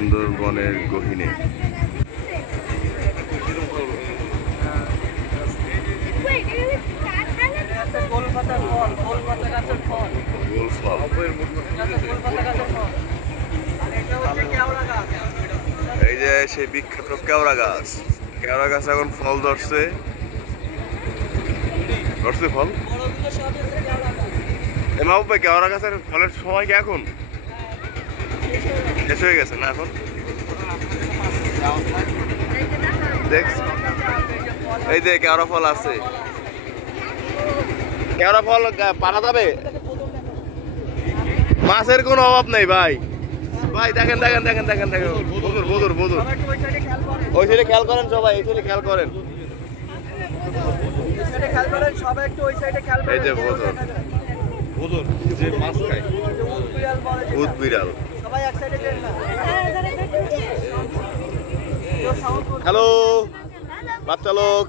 সুন্দরবনের গহীনে। এই যে সেই বিখ্যাত কেওড়া গাছ। কেওড়া গাছ এখন ফল ধরছে। ধরছে ফল। মাহবুব ভাই, কেওড়া গাছের ফলের সময় কি এখন শেষ হয়ে গেছে না? এখন দেখ, এই যে কেওড়া ফল আছে। কেওড়া ফল পারা যাবে, মাছের কোনো অভাব নেই ভাই। ভাই দেখেন দেখেন দেখেন দেখেন দেখেন, বদুর বদুর বদুর। ওই সাইডে খেয়াল করেন সবাই, এই সাইডে খেয়াল করেন। এই যে বদুর বদুর যে মাছ খায়, ভূত বিড়াল। হ্যালো বাচ্চা লোক,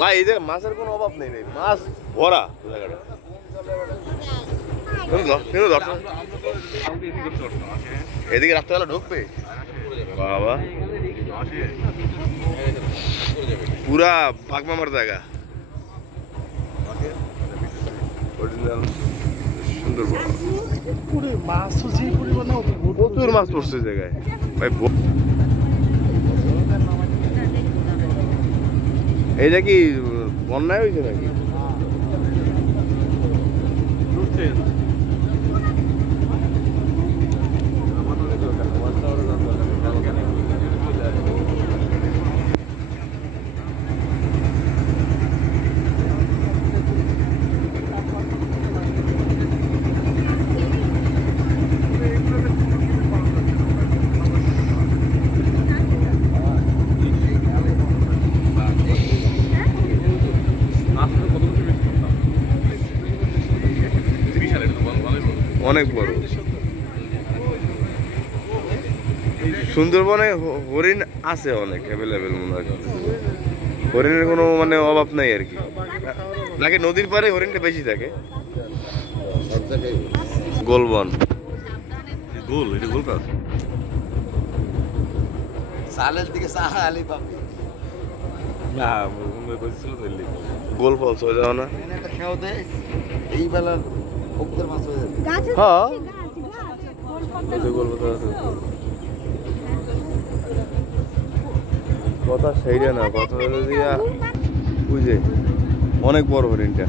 ভাই এই যে মাছের কোনো অভাব নেই ভাই, মাছ ভরা জায়গাটা। এদিকে রাত্রেবেলা ঢুকবে বাবা, পুরা বাগমামার জায়গা। সুন্দরবন প্রচুর মাছ পড়ছে জায়গায় ভাই। এইটা কি বন্যায় হয়েছে নাকি? অনেক বড়। সুন্দরবনে হরিণ আছে অনেক অ্যাভেলেবেল মনে হয়। হরিণের কোনো মানে অভাব নাই আর কি, নাকি নদীর পাড়ে হরিণটা বেশি থাকে। গোলবন গোল, এটা গোল কাজ। সালের দিকে সাহালি পাবে না, মুম্বাই কইছিল ধরলি গোল ফল হয়ে যাও না। এটা খেও দে এই বেলা ওকদের মাছ হয়ে যাবে। হ্যাঁ এই গোল কথা আছে, কথা সেইটা না, কথা হলো দিয়া বুঝে অনেক বড় হরিণটা।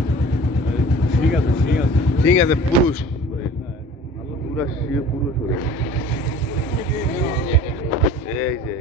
ঠিক আছে ঠিক আছে ঠিক আছে, পুরুষ পুরা পুরুষ হরিণ। এই যে